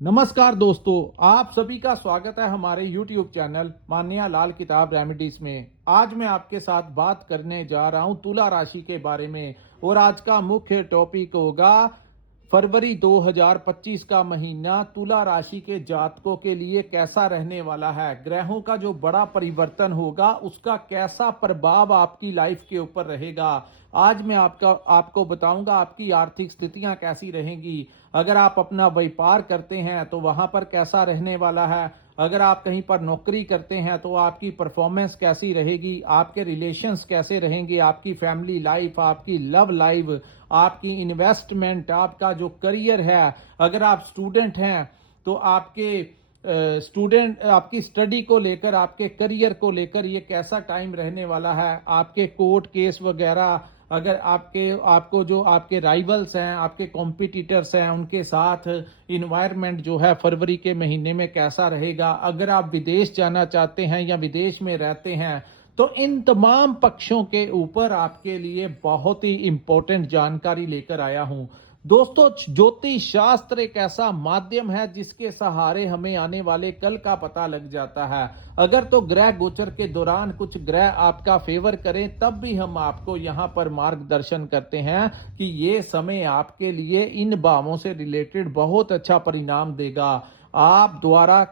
नमस्कार दोस्तों, आप सभी का स्वागत है हमारे YouTube चैनल मान्या लाल किताब रेमेडीज में। आज मैं आपके साथ बात करने जा रहा हूं तुला राशि के बारे में और आज का मुख्य टॉपिक होगा फरवरी 2025 का महीना तुला राशि के जातकों के लिए कैसा रहने वाला है। ग्रहों का जो बड़ा परिवर्तन होगा उसका कैसा प्रभाव आपकी लाइफ के ऊपर रहेगा। आज मैं आपको बताऊंगा आपकी आर्थिक स्थितियां कैसी रहेंगी। अगर आप अपना व्यापार करते हैं तो वहां पर कैसा रहने वाला है। अगर आप कहीं पर नौकरी करते हैं तो आपकी परफॉर्मेंस कैसी रहेगी, आपके रिलेशंस कैसे रहेंगे, आपकी फैमिली लाइफ, आपकी लव लाइफ, आपकी इन्वेस्टमेंट, आपका जो करियर है। अगर आप स्टूडेंट हैं तो आपकी स्टडी को लेकर, आपके करियर को लेकर ये कैसा टाइम रहने वाला है। आपके कोर्ट केस वगैरह, अगर आपको जो आपके राइवल्स हैं, आपके कॉम्पिटिटर्स हैं, उनके साथ इन्वायरमेंट जो है फरवरी के महीने में कैसा रहेगा। अगर आप विदेश जाना चाहते हैं या विदेश में रहते हैं तो इन तमाम पक्षों के ऊपर आपके लिए बहुत ही इंपॉर्टेंट जानकारी लेकर आया हूं। दोस्तों, ज्योतिष शास्त्र एक ऐसा माध्यम है जिसके सहारे हमें आने वाले कल का पता लग जाता है। अगर तो ग्रह गोचर के दौरान कुछ ग्रह आपका फेवर करें तब भी हम आपको यहां पर मार्गदर्शन करते हैं कि ये समय आपके लिए इन भावों से रिलेटेड बहुत अच्छा परिणाम देगा। आप द्वारा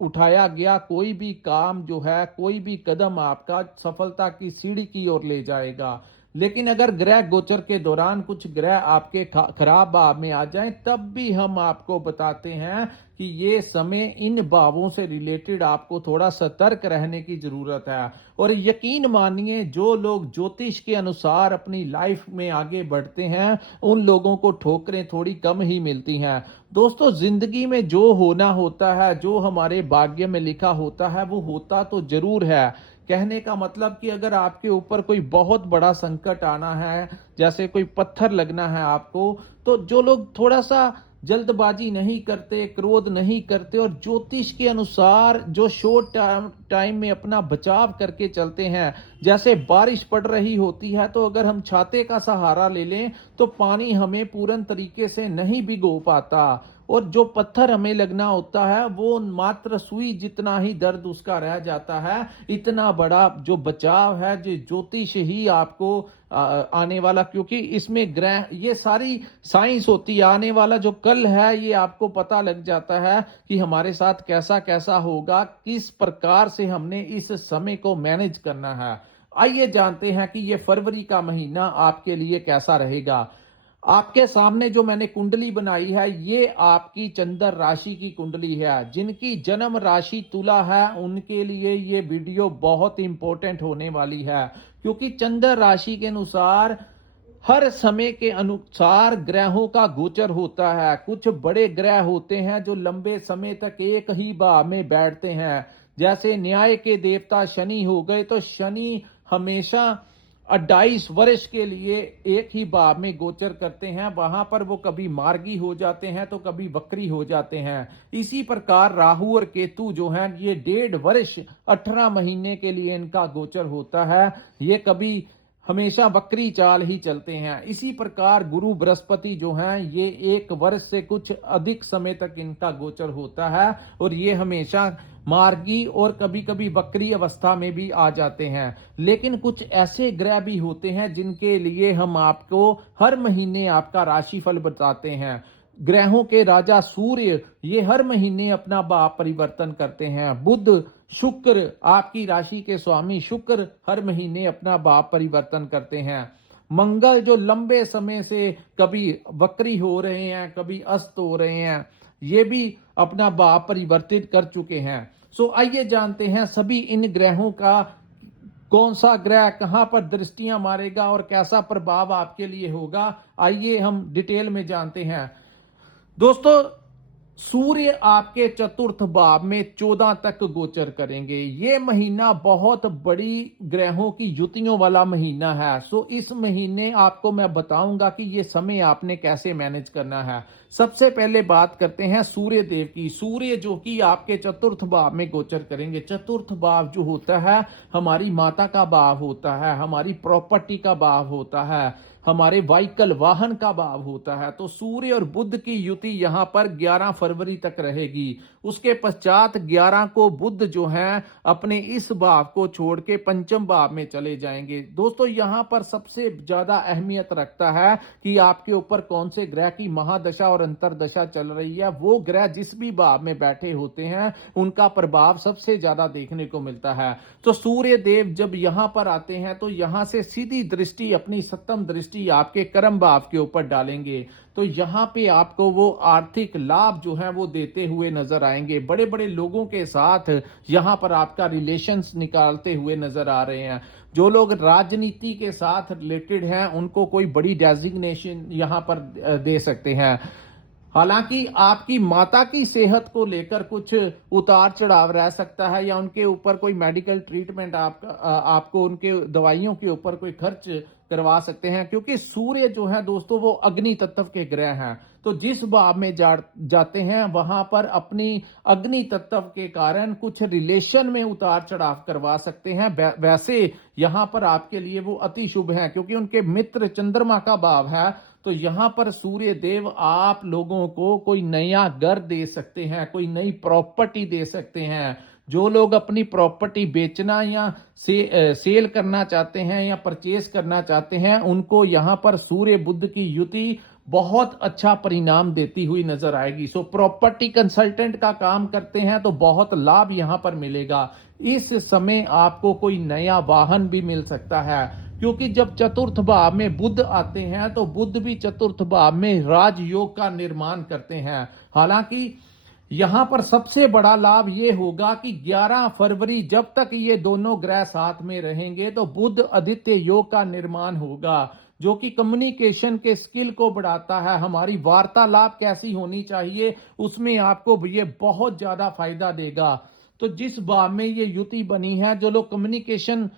उठाया गया कोई भी काम जो है, कोई भी कदम आपका सफलता की सीढ़ी की ओर ले जाएगा। लेकिन अगर ग्रह गोचर के दौरान कुछ ग्रह आपके खराब भाव में आ जाएं तब भी हम आपको बताते हैं कि ये समय इन भावों से रिलेटेड आपको थोड़ा सतर्क रहने की जरूरत है। और यकीन मानिए, जो लोग ज्योतिष के अनुसार अपनी लाइफ में आगे बढ़ते हैं उन लोगों को ठोकरें थोड़ी कम ही मिलती हैं। दोस्तों, जिंदगी में जो होना होता है, जो हमारे भाग्य में लिखा होता है वो होता तो जरूर है। कहने का मतलब कि अगर आपके ऊपर कोई बहुत बड़ा संकट आना है, जैसे कोई पत्थर लगना है आपको, तो जो लोग थोड़ा सा जल्दबाजी नहीं करते, क्रोध नहीं करते और ज्योतिष के अनुसार जो शॉर्ट टाइम में अपना बचाव करके चलते हैं, जैसे बारिश पड़ रही होती है तो अगर हम छाते का सहारा ले लें तो पानी हमें पूर्ण तरीके से नहीं भिगो पाता। और जो पत्थर हमें लगना होता है वो मात्र सुई जितना ही दर्द उसका रह जाता है। इतना बड़ा जो बचाव है जो ज्योतिष ही आपको आने वाला, क्योंकि इसमें ग्रह, ये सारी साइंस होती है। आने वाला जो कल है ये आपको पता लग जाता है कि हमारे साथ कैसा कैसा होगा, किस प्रकार से हमने इस समय को मैनेज करना है। आइए जानते हैं कि ये फरवरी का महीना आपके लिए कैसा रहेगा। आपके सामने जो मैंने कुंडली बनाई है ये आपकी चंद्र राशि की कुंडली है। जिनकी जन्म राशि तुला है उनके लिए ये वीडियो बहुत इंपॉर्टेंट होने वाली है, क्योंकि चंद्र राशि के अनुसार हर समय के अनुसार ग्रहों का गोचर होता है। कुछ बड़े ग्रह होते हैं जो लंबे समय तक एक ही भाव में बैठते हैं। जैसे न्याय के देवता शनि हो गए, तो शनि हमेशा 28 वर्ष के लिए एक ही भाव में गोचर करते हैं। वहां पर वो कभी मार्गी हो जाते हैं तो कभी वक्री हो जाते हैं। इसी प्रकार राहु और केतु जो हैं ये 1.5 वर्ष 18 महीने के लिए इनका गोचर होता है। ये कभी हमेशा वक्री चाल ही चलते हैं। इसी प्रकार गुरु बृहस्पति जो हैं ये 1 वर्ष से कुछ अधिक समय तक इनका गोचर होता है और ये हमेशा मार्गी और कभी कभी वक्री अवस्था में भी आ जाते हैं। लेकिन कुछ ऐसे ग्रह भी होते हैं जिनके लिए हम आपको हर महीने आपका राशिफल बताते हैं। ग्रहों के राजा सूर्य ये हर महीने अपना भाव परिवर्तन करते हैं। बुध, शुक्र, आपकी राशि के स्वामी शुक्र हर महीने अपना भाव परिवर्तन करते हैं। मंगल जो लंबे समय से कभी वक्री हो रहे हैं, कभी अस्त हो रहे हैं, ये भी अपना भाव परिवर्तित कर चुके हैं। आइए जानते हैं सभी इन ग्रहों का कौन सा ग्रह कहां पर दृष्टियां मारेगा और कैसा प्रभाव आपके लिए होगा। आइए हम डिटेल में जानते हैं। दोस्तों, सूर्य आपके चतुर्थ भाव में 14 तक गोचर करेंगे। ये महीना बहुत बड़ी ग्रहों की युतियों वाला महीना है। इस महीने आपको मैं बताऊंगा कि ये समय आपने कैसे मैनेज करना है। सबसे पहले बात करते हैं सूर्य देव की। सूर्य जो कि आपके चतुर्थ भाव में गोचर करेंगे। चतुर्थ भाव जो होता है हमारी माता का भाव होता है, हमारी प्रॉपर्टी का भाव होता है। हमारे व्हीकल वाहन का भाव होता है। तो सूर्य और बुध की युति यहाँ पर 11 फरवरी तक रहेगी। उसके पश्चात 11 को बुध जो है अपने इस भाव को छोड़ के पंचम भाव में चले जाएंगे। दोस्तों यहाँ पर सबसे ज्यादा अहमियत रखता है कि आपके ऊपर कौन से ग्रह की महादशा और अंतरदशा चल रही है। वो ग्रह जिस भी भाव में बैठे होते हैं उनका प्रभाव सबसे ज्यादा देखने को मिलता है। तो सूर्य देव जब यहां पर आते हैं तो यहां से सीधी दृष्टि, अपनी सप्तम दृष्टि आपके कर्म भाव के ऊपर डालेंगे। तो यहाँ पे आपको वो आर्थिक लाभ जो है वो देते हुए नजर आएंगे। बड़े बड़े लोगों के साथ यहाँ पर आपका रिलेशंस निकालते हुए नजर आ रहे हैं। जो लोग राजनीति के साथ रिलेटेड हैं उनको कोई बड़ी डेजिग्नेशन यहाँ पर दे सकते हैं। हालांकि आपकी माता की सेहत को लेकर कुछ उतार चढ़ाव रह सकता है, या उनके ऊपर कोई मेडिकल ट्रीटमेंट आपको उनके दवाइयों के ऊपर कोई खर्च करवा सकते हैं, क्योंकि सूर्य जो है दोस्तों वो अग्नि तत्व के ग्रह हैं। तो जिस भाव में जाते हैं वहां पर अपनी अग्नि तत्व के कारण कुछ रिलेशन में उतार चढ़ाव करवा सकते हैं। वैसे यहां पर आपके लिए वो अति शुभ है, क्योंकि उनके मित्र चंद्रमा का भाव है। तो यहां पर सूर्य देव आप लोगों को कोई नया घर दे सकते हैं, कोई नई प्रॉपर्टी दे सकते हैं। जो लोग अपनी प्रॉपर्टी बेचना या सेल करना चाहते हैं या परचेज करना चाहते हैं उनको यहां पर सूर्य बुध की युति बहुत अच्छा परिणाम देती हुई नजर आएगी। सो प्रॉपर्टी कंसल्टेंट का काम करते हैं तो बहुत लाभ यहां पर मिलेगा। इस समय आपको कोई नया वाहन भी मिल सकता है, क्योंकि जब चतुर्थ भाव में बुध आते हैं तो बुध भी चतुर्थ भाव में राजयोग का निर्माण करते हैं। हालांकि यहां पर सबसे बड़ा लाभ ये होगा कि 11 फरवरी जब तक ये दोनों ग्रह साथ में रहेंगे तो बुध आदित्य योग का निर्माण होगा, जो कि कम्युनिकेशन के स्किल को बढ़ाता है। हमारी वार्तालाप कैसी होनी चाहिए उसमें आपको ये बहुत ज्यादा फायदा देगा। तो जिस भाव में ये युति बनी है, जो लोग कम्युनिकेशन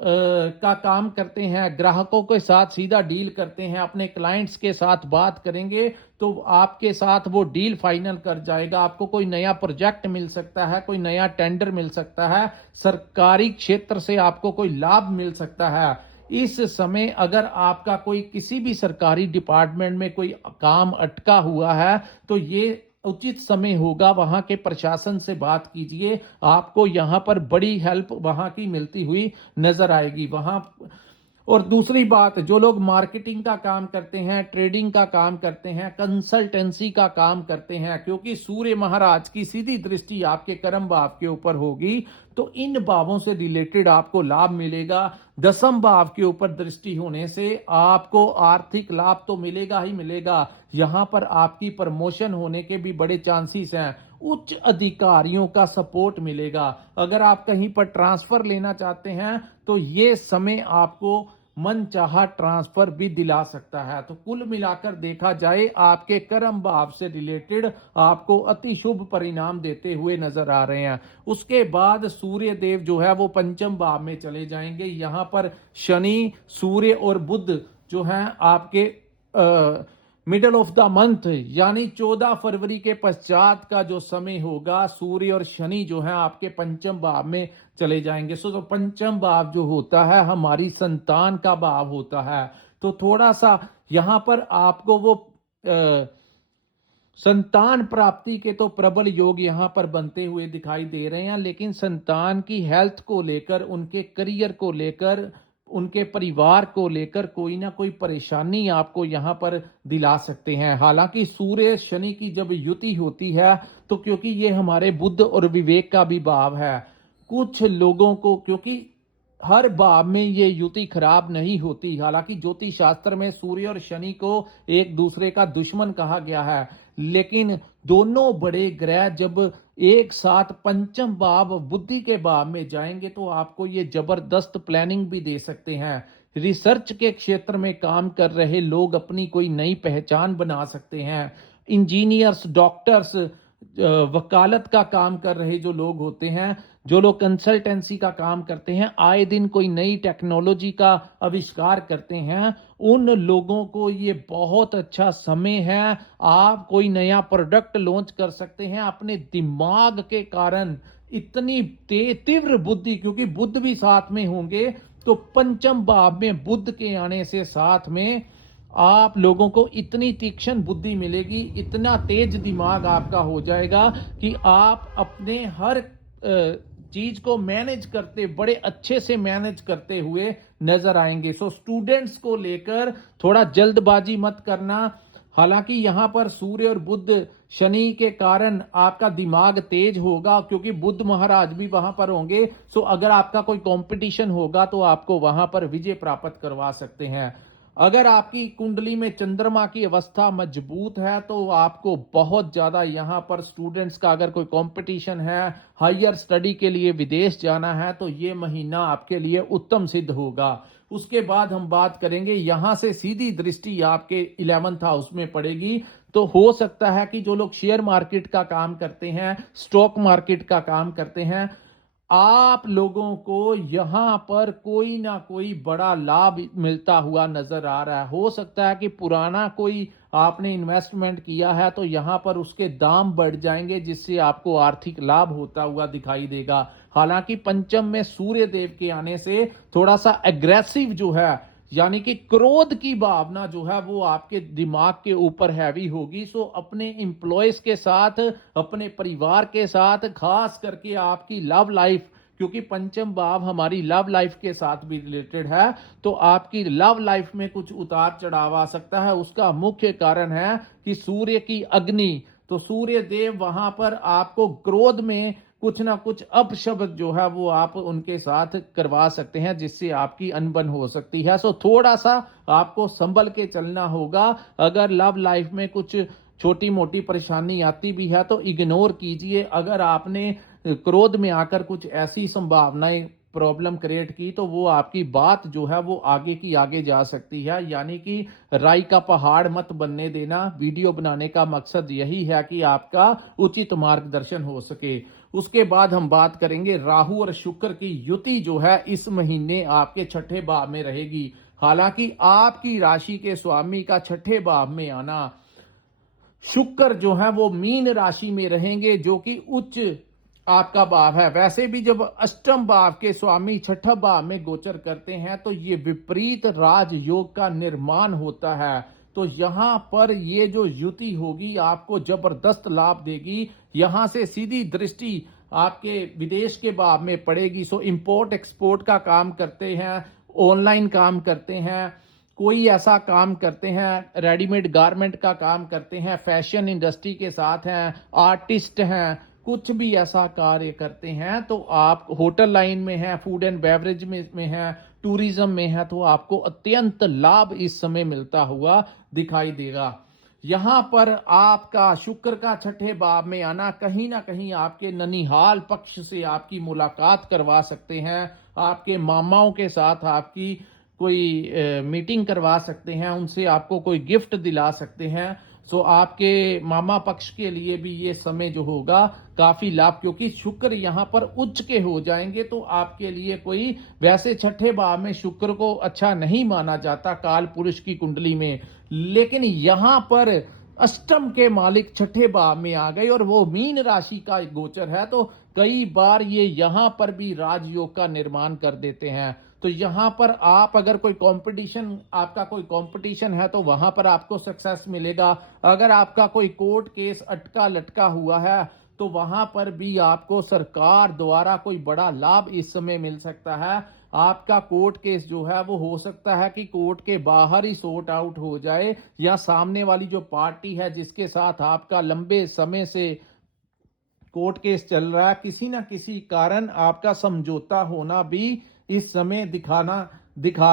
का काम करते हैं, ग्राहकों के साथ सीधा डील करते हैं, अपने क्लाइंट्स के साथ बात करेंगे तो आपके साथ वो डील फाइनल कर जाएगा। आपको कोई नया प्रोजेक्ट मिल सकता है, कोई नया टेंडर मिल सकता है, सरकारी क्षेत्र से आपको कोई लाभ मिल सकता है। इस समय अगर आपका कोई किसी भी सरकारी डिपार्टमेंट में कोई काम अटका हुआ है तो ये उचित समय होगा, वहां के प्रशासन से बात कीजिए, आपको यहां पर बड़ी हेल्प वहां की मिलती हुई नजर आएगी वहां। और दूसरी बात, जो लोग मार्केटिंग का काम करते हैं, ट्रेडिंग का काम करते हैं, कंसल्टेंसी का काम करते हैं, क्योंकि सूर्य महाराज की सीधी दृष्टि आपके कर्म भाव के ऊपर होगी तो इन भावों से रिलेटेड आपको लाभ मिलेगा। दसम भाव के ऊपर दृष्टि होने से आपको आर्थिक लाभ तो मिलेगा ही मिलेगा। यहां पर आपकी प्रमोशन होने के भी बड़े चांसेस हैं, उच्च अधिकारियों का सपोर्ट मिलेगा। अगर आप कहीं पर ट्रांसफर लेना चाहते हैं तो ये समय आपको मनचाहा ट्रांसफर भी दिला सकता है। तो कुल मिलाकर देखा जाए आपके कर्म भाव से रिलेटेड आपको अति शुभ परिणाम देते हुए नजर आ रहे हैं। उसके बाद सूर्य देव जो है वो पंचम भाव में चले जाएंगे। यहां पर शनि, सूर्य और बुध जो है आपके मिडल ऑफ द मंथ यानी 14 फरवरी के पश्चात का जो समय होगा, सूर्य और शनि जो है आपके पंचम भाव में चले जाएंगे। तो पंचम भाव जो होता है हमारी संतान का भाव होता है। तो थोड़ा सा यहां पर आपको वो संतान प्राप्ति के तो प्रबल योग यहां पर बनते हुए दिखाई दे रहे हैं, लेकिन संतान की हेल्थ को लेकर, उनके करियर को लेकर, उनके परिवार को लेकर कोई ना कोई परेशानी आपको यहां पर दिला सकते हैं। हालांकि सूर्य शनि की जब युति होती है तो क्योंकि ये हमारे बुद्ध और विवेक का भी भाव है, कुछ लोगों को, क्योंकि हर भाव में ये युति खराब नहीं होती। हालांकि ज्योतिष शास्त्र में सूर्य और शनि को एक दूसरे का दुश्मन कहा गया है, लेकिन दोनों बड़े ग्रह जब एक साथ पंचम भाव बुद्धि के भाव में जाएंगे तो आपको ये जबरदस्त प्लानिंग भी दे सकते हैं। रिसर्च के क्षेत्र में काम कर रहे लोग अपनी कोई नई पहचान बना सकते हैं। इंजीनियर्स, डॉक्टर्स, वकालत का काम कर रहे जो लोग होते हैं, जो लोग कंसल्टेंसी का काम करते हैं, आए दिन कोई नई टेक्नोलॉजी का आविष्कार करते हैं, उन लोगों को ये बहुत अच्छा समय है। आप कोई नया प्रोडक्ट लॉन्च कर सकते हैं अपने दिमाग के कारण। इतनी तीव्र बुद्धि, क्योंकि बुद्ध भी साथ में होंगे तो पंचम भाव में बुध के आने से साथ में आप लोगों को इतनी तीक्ष्ण बुद्धि मिलेगी, इतना तेज दिमाग आपका हो जाएगा कि आप अपने हर चीज को मैनेज करते, बड़े अच्छे से मैनेज करते हुए नजर आएंगे। सो स्टूडेंट्स को लेकर थोड़ा जल्दबाजी मत करना। हालांकि यहां पर सूर्य और बुध शनि के कारण आपका दिमाग तेज होगा, क्योंकि बुध महाराज भी वहां पर होंगे। सो अगर आपका कोई कंपटीशन होगा तो आपको वहां पर विजय प्राप्त करवा सकते हैं। अगर आपकी कुंडली में चंद्रमा की अवस्था मजबूत है तो आपको बहुत ज्यादा यहां पर स्टूडेंट्स का अगर कोई कंपटीशन है, हायर स्टडी के लिए विदेश जाना है, तो ये महीना आपके लिए उत्तम सिद्ध होगा। उसके बाद हम बात करेंगे, यहां से सीधी दृष्टि आपके 11th हाउस में पड़ेगी। तो हो सकता है कि जो लोग शेयर मार्केट का काम करते हैं, स्टॉक मार्केट का काम करते हैं, आप लोगों को यहां पर कोई ना कोई बड़ा लाभ मिलता हुआ नजर आ रहा है। हो सकता है कि पुराना कोई आपने इन्वेस्टमेंट किया है तो यहां पर उसके दाम बढ़ जाएंगे, जिससे आपको आर्थिक लाभ होता हुआ दिखाई देगा। हालांकि पंचम में सूर्य देव के आने से थोड़ा सा एग्रेसिव जो है, यानी कि क्रोध की भावना जो है वो आपके दिमाग के ऊपर हैवी होगी। सो अपने एम्प्लॉयज के साथ, अपने परिवार के साथ, खास करके आपकी लव लाइफ, क्योंकि पंचम भाव हमारी लव लाइफ के साथ भी रिलेटेड है, तो आपकी लव लाइफ में कुछ उतार चढ़ाव आ सकता है। उसका मुख्य कारण है कि सूर्य की अग्नि, तो सूर्य देव वहां पर आपको क्रोध में कुछ ना कुछ अपशब्द जो है वो आप उनके साथ करवा सकते हैं, जिससे आपकी अनबन हो सकती है। सो थोड़ा सा आपको संभल के चलना होगा। अगर लव लाइफ में कुछ छोटी मोटी परेशानी आती भी है तो इग्नोर कीजिए। अगर आपने क्रोध में आकर कुछ ऐसी संभावनाएं प्रॉब्लम क्रिएट की तो वो आपकी बात जो है वो आगे की आगे जा सकती है। यानी कि राई का पहाड़ मत बनने देना। वीडियो बनाने का मकसद यही है कि आपका उचित मार्गदर्शन हो सके। उसके बाद हम बात करेंगे, राहु और शुक्र की युति जो है इस महीने आपके छठे भाव में रहेगी। हालांकि आपकी राशि के स्वामी का छठे भाव में आना, शुक्र जो है वो मीन राशि में रहेंगे, जो कि उच्च आपका भाव है। वैसे भी जब अष्टम भाव के स्वामी छठा भाव में गोचर करते हैं तो ये विपरीत राजयोग का निर्माण होता है। तो यहां पर ये जो युति होगी आपको जबरदस्त लाभ देगी। यहां से सीधी दृष्टि आपके विदेश के भाव में पड़ेगी। सो इंपोर्ट एक्सपोर्ट का काम करते हैं, ऑनलाइन काम करते हैं, कोई ऐसा काम करते हैं, रेडीमेड गारमेंट का काम करते हैं, फैशन इंडस्ट्री के साथ हैं, आर्टिस्ट हैं, कुछ भी ऐसा कार्य करते हैं, तो आप होटल लाइन में हैं, फूड एंड बेवरेज में हैं, टूरिज्म में है, तो आपको अत्यंत लाभ इस समय मिलता हुआ दिखाई देगा। यहां पर आपका शुक्र का छठे भाव में आना कहीं ना कहीं आपके ननिहाल पक्ष से आपकी मुलाकात करवा सकते हैं। आपके मामाओं के साथ आपकी कोई मीटिंग करवा सकते हैं, उनसे आपको कोई गिफ्ट दिला सकते हैं। सो आपके मामा पक्ष के लिए भी ये समय जो होगा काफी लाभ, क्योंकि शुक्र यहां पर उच्च के हो जाएंगे। तो आपके लिए कोई, वैसे छठे भाव में शुक्र को अच्छा नहीं माना जाता काल पुरुष की कुंडली में, लेकिन यहां पर अष्टम के मालिक छठे भाव में आ गए और वो मीन राशि का गोचर है, तो कई बार ये यहां पर भी राजयोग का निर्माण कर देते हैं। तो यहां पर आप अगर कोई कंपटीशन, आपका कोई कंपटीशन है तो वहां पर आपको सक्सेस मिलेगा। अगर आपका कोई कोर्ट केस अटका लटका हुआ है तो वहां पर भी आपको सरकार द्वारा कोई बड़ा लाभ इस समय मिल सकता है। आपका कोर्ट केस जो है वो हो सकता है कि कोर्ट के बाहर ही सॉर्ट आउट हो जाए, या सामने वाली जो पार्टी है जिसके साथ आपका लंबे समय से कोर्ट केस चल रहा है, किसी ना किसी कारण आपका समझौता होना भी इस समय दिखा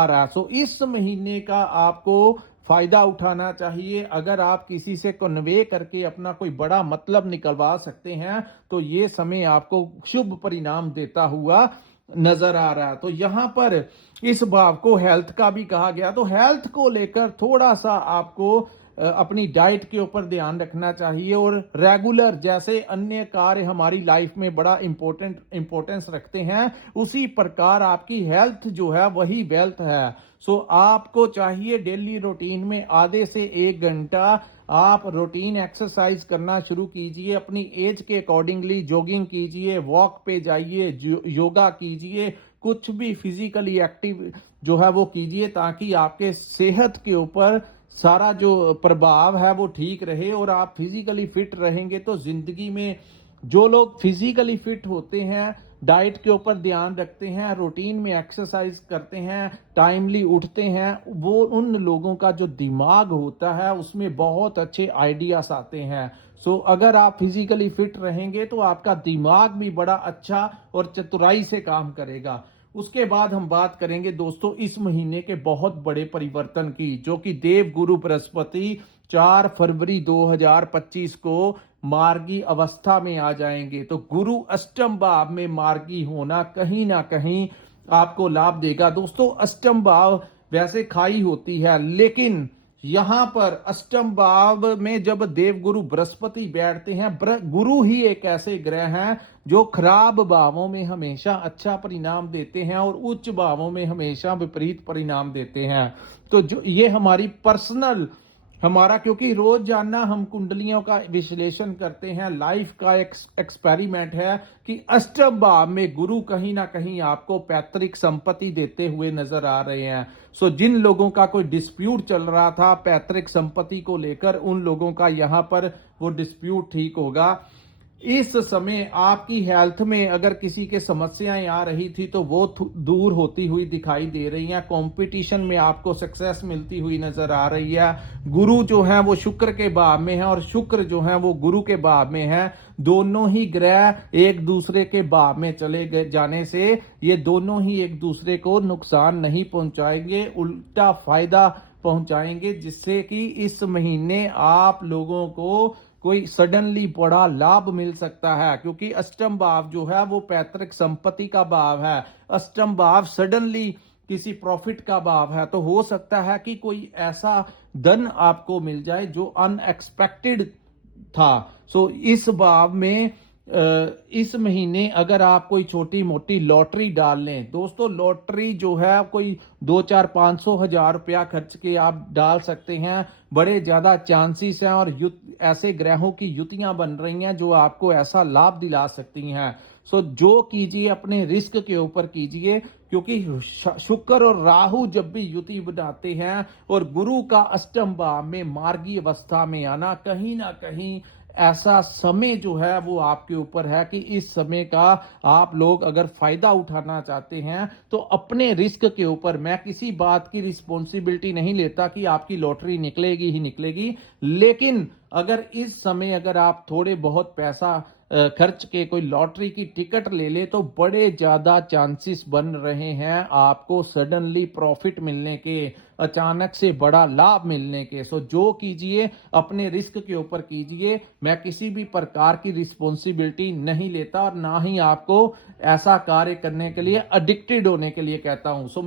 रहा है। सो इस महीने का आपको फायदा उठाना चाहिए। अगर आप किसी से कन्वे करके अपना कोई बड़ा मतलब निकलवा सकते हैं तो ये समय आपको शुभ परिणाम देता हुआ नजर आ रहा है। तो यहां पर इस भाव को हेल्थ का भी कहा गया, तो हेल्थ को लेकर थोड़ा सा आपको अपनी डाइट के ऊपर ध्यान रखना चाहिए, और रेगुलर जैसे अन्य कार्य हमारी लाइफ में बड़ा इंपॉर्टेंस रखते हैं, उसी प्रकार आपकी हेल्थ जो है वही वेल्थ है। सो आपको चाहिए डेली रूटीन में आधे से 1 घंटा आप रूटीन एक्सरसाइज करना शुरू कीजिए। अपनी एज के अकॉर्डिंगली जॉगिंग कीजिए, वॉक पे जाइए, योगा कीजिए, कुछ भी फिजिकली एक्टिव जो है वो कीजिए, ताकि आपके सेहत के ऊपर सारा जो प्रभाव है वो ठीक रहे और आप फिजिकली फिट रहेंगे। तो जिंदगी में जो लोग फिजिकली फिट होते हैं, डाइट के ऊपर ध्यान रखते हैं, रूटीन में एक्सरसाइज करते हैं, टाइमली उठते हैं, वो उन लोगों का जो दिमाग होता है उसमें बहुत अच्छे आइडियाज आते हैं। सो अगर आप फिजिकली फिट रहेंगे तो आपका दिमाग भी बड़ा अच्छा और चतुराई से काम करेगा। उसके बाद हम बात करेंगे दोस्तों इस महीने के बहुत बड़े परिवर्तन की, जो कि देव गुरु बृहस्पति 4 फरवरी 2025 को मार्गी अवस्था में आ जाएंगे। तो गुरु अष्टम भाव में मार्गी होना कहीं ना कहीं आपको लाभ देगा। दोस्तों अष्टम भाव वैसे खाई होती है, लेकिन यहां पर अष्टम भाव में जब देवगुरु बृहस्पति बैठते हैं, गुरु ही एक ऐसे ग्रह हैं जो खराब भावों में हमेशा अच्छा परिणाम देते हैं और उच्च भावों में हमेशा विपरीत परिणाम देते हैं। तो जो ये हमारी पर्सनल हमारा, क्योंकि रोज जानना हम कुंडलियों का विश्लेषण करते हैं, लाइफ का एक एक्सपेरिमेंट है कि अष्टम भाव में गुरु कहीं ना कहीं आपको पैतृक संपत्ति देते हुए नजर आ रहे हैं। सो जिन लोगों का कोई डिस्प्यूट चल रहा था पैतृक संपत्ति को लेकर, उन लोगों का यहां पर वो डिस्प्यूट ठीक होगा। इस समय आपकी हेल्थ में अगर किसी के समस्याएं आ रही थी तो वो दूर होती हुई दिखाई दे रही हैं। कंपटीशन में आपको सक्सेस मिलती हुई नजर आ रही है। गुरु जो है वो शुक्र के भाव में है और शुक्र जो है वो गुरु के भाव में है। दोनों ही ग्रह एक दूसरे के भाव में चले गए जाने से ये दोनों ही एक दूसरे को नुकसान नहीं पहुंचाएंगे, उल्टा फायदा पहुंचाएंगे, जिससे कि इस महीने आप लोगों को कोई सडनली बड़ा लाभ मिल सकता है। क्योंकि अष्टम भाव जो है वो पैतृक संपत्ति का भाव है। अष्टम भाव सडनली किसी प्रॉफिट का भाव है, तो हो सकता है कि कोई ऐसा धन आपको मिल जाए जो अनएक्सपेक्टेड था। सो इस भाव में इस महीने अगर आप कोई छोटी मोटी लॉटरी डाल लें, दोस्तों लॉटरी जो है कोई 2-4-500 हजार रुपया खर्च के आप डाल सकते हैं, बड़े ज्यादा चांसेस हैं और ऐसे ग्रहों की युतियां बन रही हैं जो आपको ऐसा लाभ दिला सकती हैं। सो जो कीजिए अपने रिस्क के ऊपर कीजिए, क्योंकि शुक्र और राहु जब भी युति बनाते हैं और गुरु का अष्टम भाव में मार्गी अवस्था में आना, कहीं ना कहीं ऐसा समय जो है वो आपके ऊपर है कि इस समय का आप लोग अगर फायदा उठाना चाहते हैं तो अपने रिस्क के ऊपर, मैं किसी बात की रिस्पॉन्सिबिलिटी नहीं लेता कि आपकी लॉटरी निकलेगी ही निकलेगी, लेकिन अगर इस समय अगर आप थोड़े बहुत पैसा खर्च के कोई लॉटरी की टिकट ले ले तो बड़े ज्यादा चांसेस बन रहे हैं आपको सडनली प्रॉफिट मिलने के, अचानक से बड़ा लाभ मिलने के। सो जो कीजिए अपने रिस्क के ऊपर कीजिए। मैं किसी भी प्रकार की रिस्पॉन्सिबिलिटी नहीं लेता और ना ही आपको ऐसा कार्य करने के लिए एडिक्टेड होने के लिए कहता हूं। सो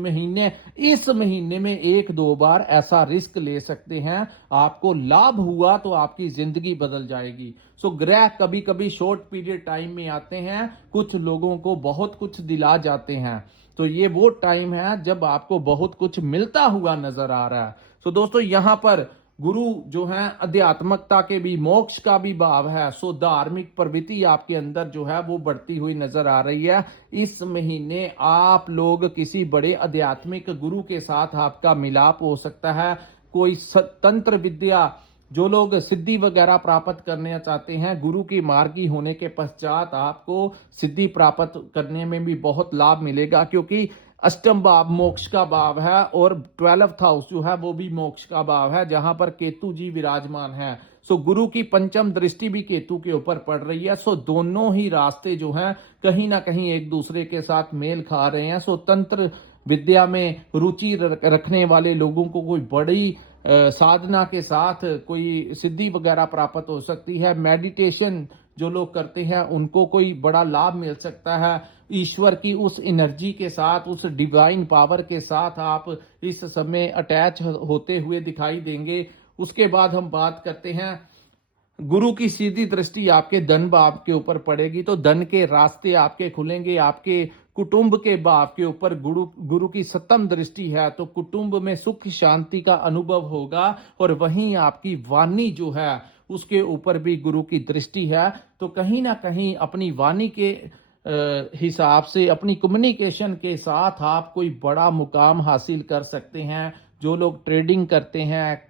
इस महीने में 1-2 बार ऐसा रिस्क ले सकते हैं, आपको लाभ हुआ तो आपकी जिंदगी बदल जाएगी। सो ग्रह कभी कभी शॉर्ट पीरियड टाइम में आते हैं, कुछ लोगों को बहुत कुछ दिला जाते हैं, तो ये वो टाइम है जब आपको बहुत कुछ मिलता हुआ नजर आ रहा है। सो दोस्तों यहां पर गुरु जो है अध्यात्मकता के भी, मोक्ष का भी भाव है। सो धार्मिक प्रवृत्ति आपके अंदर जो है वो बढ़ती हुई नजर आ रही है। इस महीने आप लोग किसी बड़े आध्यात्मिक गुरु के साथ आपका मिलाप हो सकता है। कोई तंत्र विद्या, जो लोग सिद्धि वगैरह प्राप्त करने चाहते हैं, गुरु की मार्गी होने के पश्चात आपको सिद्धि प्राप्त करने में भी बहुत लाभ मिलेगा, क्योंकि अष्टम भाव मोक्ष का भाव है और 12th हाउस जो है वो भी मोक्ष का भाव है, जहां पर केतु जी विराजमान है। सो गुरु की पंचम दृष्टि भी केतु के ऊपर पड़ रही है। सो दोनों ही रास्ते जो हैं कहीं ना कहीं एक दूसरे के साथ मेल खा रहे हैं। सो तंत्र विद्या में रुचि रखने वाले लोगों को कोई बड़ी साधना के साथ कोई सिद्धि वगैरह प्राप्त हो सकती है। मेडिटेशन जो लोग करते हैं उनको कोई बड़ा लाभ मिल सकता है। ईश्वर की उस एनर्जी के साथ, उस डिवाइन पावर के साथ आप इस समय अटैच होते हुए दिखाई देंगे। उसके बाद हम बात करते हैं, गुरु की सीधी दृष्टि आपके धन भाव के ऊपर पड़ेगी तो धन के रास्ते आपके खुलेंगे। आपके कुटुंब के भाव के ऊपर गुरु की सप्तम दृष्टि है तो कुटुंब में सुख शांति का अनुभव होगा। और वहीं आपकी वाणी जो है उसके ऊपर भी गुरु की दृष्टि है, तो कहीं ना कहीं अपनी वाणी के हिसाब से अपनी कम्युनिकेशन के साथ आप कोई बड़ा मुकाम हासिल कर सकते हैं। जो लोग ट्रेडिंग करते हैं,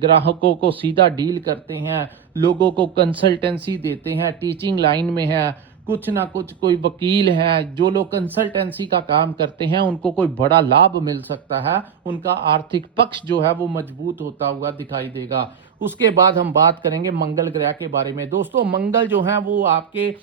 ग्राहकों को सीधा डील करते हैं, लोगों को कंसल्टेंसी देते हैं, टीचिंग लाइन में है, कुछ ना कुछ कोई वकील है, जो लोग कंसल्टेंसी का काम करते हैं, उनको कोई बड़ा लाभ मिल सकता है। उनका आर्थिक पक्ष जो है वो मजबूत होता हुआ दिखाई देगा। उसके बाद हम बात करेंगे मंगल ग्रह के बारे में। दोस्तों, मंगल जो है वो आपके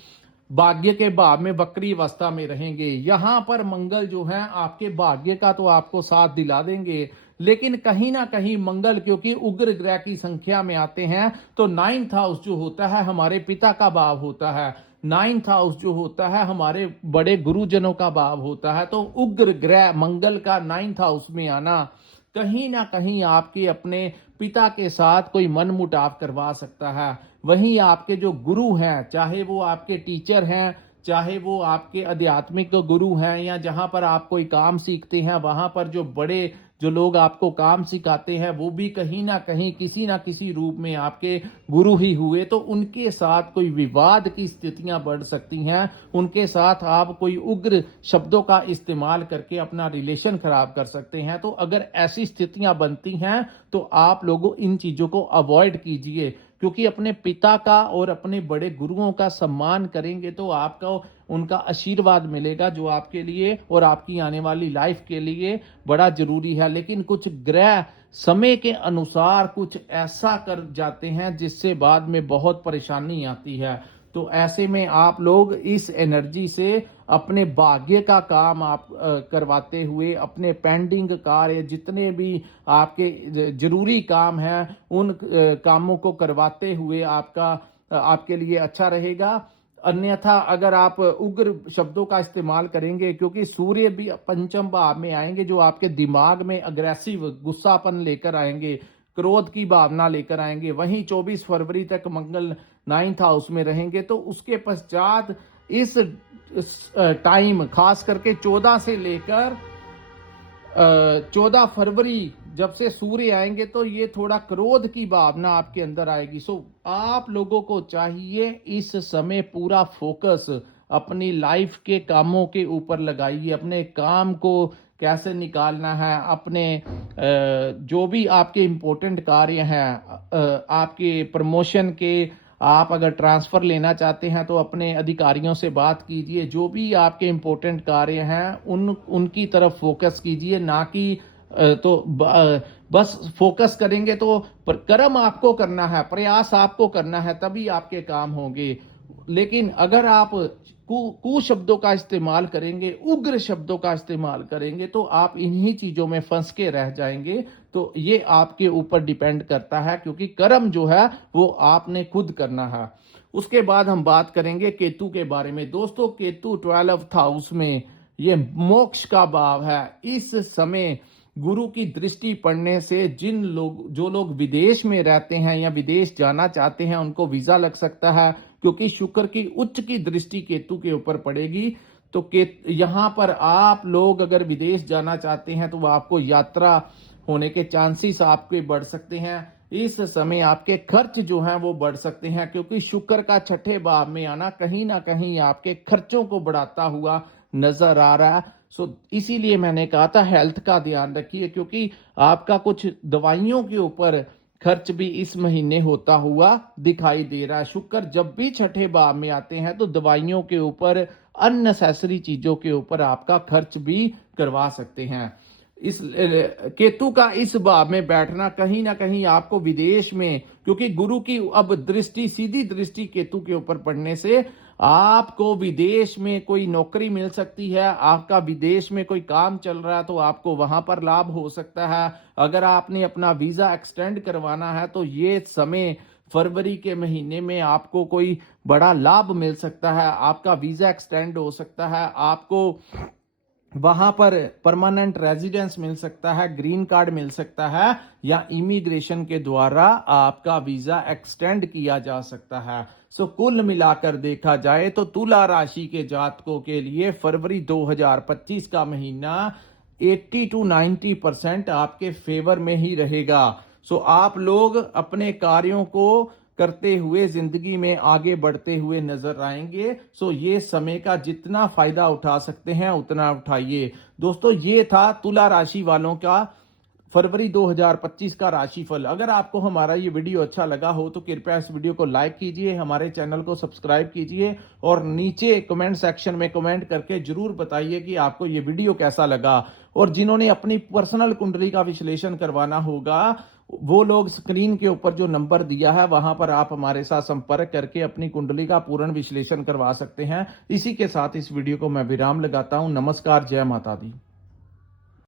भाग्य के भाव में वक्री अवस्था में रहेंगे। यहां पर मंगल जो है आपके भाग्य का तो आपको साथ दिला देंगे, लेकिन कहीं ना कहीं मंगल क्योंकि उग्र ग्रह की संख्या में आते हैं, तो 9th हाउस जो होता है हमारे पिता का भाव होता है। 9th हाउस जो होता है हमारे बड़े गुरुजनों का भाव होता है। तो उग्र ग्रह मंगल का 9th हाउस में आना कहीं ना कहीं आपके अपने पिता के साथ कोई मनमुटाव करवा सकता है। वहीं आपके जो गुरु हैं, चाहे वो आपके टीचर हैं, चाहे वो आपके आध्यात्मिक गुरु हैं, या जहां पर आप कोई काम सीखते हैं, वहां पर जो बड़े जो लोग आपको काम सिखाते हैं, वो भी कहीं ना कहीं किसी ना किसी रूप में आपके गुरु ही हुए। तो उनके साथ कोई विवाद की स्थितियां बढ़ सकती हैं। उनके साथ आप कोई उग्र शब्दों का इस्तेमाल करके अपना रिलेशन खराब कर सकते हैं। तो अगर ऐसी स्थितियां बनती हैं तो आप लोगों इन चीजों को अवॉइड कीजिए, क्योंकि अपने पिता का और अपने बड़े गुरुओं का सम्मान करेंगे तो आपको उनका आशीर्वाद मिलेगा, जो आपके लिए और आपकी आने वाली लाइफ के लिए बड़ा जरूरी है। लेकिन कुछ ग्रह समय के अनुसार कुछ ऐसा कर जाते हैं जिससे बाद में बहुत परेशानी आती है। तो ऐसे में आप लोग इस एनर्जी से अपने भाग्य का काम आप करवाते हुए, अपने पेंडिंग कार्य जितने भी आपके जरूरी काम हैं, उन कामों को करवाते हुए आपके लिए अच्छा रहेगा। अन्यथा अगर आप उग्र शब्दों का इस्तेमाल करेंगे, क्योंकि सूर्य भी पंचम भाव में आएंगे, जो आपके दिमाग में अग्रेसिव गुस्सापन लेकर आएंगे, क्रोध की भावना लेकर आएंगे। वहीं 24 फरवरी तक मंगल 9th हाउस में रहेंगे। तो उसके पश्चात इस टाइम खास करके 14 से लेकर 14 फरवरी जब से सूर्य आएंगे, तो ये थोड़ा क्रोध की भावना आपके अंदर आएगी। सो आप लोगों को चाहिए इस समय पूरा फोकस अपनी लाइफ के कामों के ऊपर लगाइए। अपने काम को कैसे निकालना है, अपने जो भी आपके इम्पोर्टेंट कार्य हैं, आपके प्रमोशन के, आप अगर ट्रांसफर लेना चाहते हैं तो अपने अधिकारियों से बात कीजिए। जो भी आपके इम्पोर्टेंट कार्य हैं उनकी तरफ फोकस कीजिए, ना कि बस फोकस करेंगे तो कर्म आपको करना है, प्रयास आपको करना है, तभी आपके काम होंगे। लेकिन अगर आप कुशब्दों का इस्तेमाल करेंगे, उग्र शब्दों का इस्तेमाल करेंगे, तो आप इन्हीं चीजों में फंस के रह जाएंगे। तो ये आपके ऊपर डिपेंड करता है, क्योंकि कर्म जो है वो आपने खुद करना है। उसके बाद हम बात करेंगे केतु के बारे में। दोस्तों, केतु 12th हाउस में ये मोक्ष का भाव है। इस समय गुरु की दृष्टि पड़ने से जो लोग विदेश में रहते हैं या विदेश जाना चाहते हैं, उनको वीजा लग सकता है, क्योंकि शुक्र की उच्च की दृष्टि केतु के ऊपर पड़ेगी। तो यहां पर आप लोग अगर विदेश जाना चाहते हैं तो आपको यात्रा होने के चांसेस आपके बढ़ सकते हैं। इस समय आपके खर्च जो हैं वो बढ़ सकते हैं, क्योंकि शुक्र का छठे भाव में आना कहीं ना कहीं आपके खर्चों को बढ़ाता हुआ नजर आ रहा है। सो इसीलिए मैंने कहा था हेल्थ का ध्यान रखिए, क्योंकि आपका कुछ दवाइयों के ऊपर खर्च भी इस महीने होता हुआ दिखाई दे रहा है। शुक्र जब भी छठे भाव में आते हैं तो दवाइयों के ऊपर, अननेसेसरी चीजों के ऊपर आपका खर्च भी करवा सकते हैं। इस केतु का इस भाव में बैठना कहीं ना कहीं आपको विदेश में, क्योंकि गुरु की अब दृष्टि, सीधी दृष्टि केतु के ऊपर पड़ने से आपको विदेश में कोई नौकरी मिल सकती है। आपका विदेश में कोई काम चल रहा है तो आपको वहां पर लाभ हो सकता है। अगर आपने अपना वीजा एक्सटेंड करवाना है तो ये समय फरवरी के महीने में आपको कोई बड़ा लाभ मिल सकता है। आपका वीजा एक्सटेंड हो सकता है, आपको वहां पर परमानेंट रेजिडेंस मिल सकता है, ग्रीन कार्ड मिल सकता है, या इमिग्रेशन के द्वारा आपका वीजा एक्सटेंड किया जा सकता है। सो कुल मिलाकर देखा जाए तो तुला राशि के जातकों के लिए फरवरी 2025 का महीना 80 to 90% आपके फेवर में ही रहेगा। सो आप लोग अपने कार्यों को करते हुए जिंदगी में आगे बढ़ते हुए नजर आएंगे। सो ये समय का जितना फायदा उठा सकते हैं उतना उठाइए। दोस्तों, ये था तुला राशि वालों का फरवरी 2025 का राशिफल। अगर आपको हमारा ये वीडियो अच्छा लगा हो तो कृपया इस वीडियो को लाइक कीजिए, हमारे चैनल को सब्सक्राइब कीजिए और नीचे कमेंट सेक्शन में कमेंट करके जरूर बताइए कि आपको ये वीडियो कैसा लगा। और जिन्होंने अपनी पर्सनल कुंडली का विश्लेषण करवाना होगा वो लोग स्क्रीन के ऊपर जो नंबर दिया है वहां पर आप हमारे साथ संपर्क करके अपनी कुंडली का पूर्ण विश्लेषण करवा सकते हैं। इसी के साथ इस वीडियो को मैं विराम लगाता हूं। नमस्कार, जय माता दी।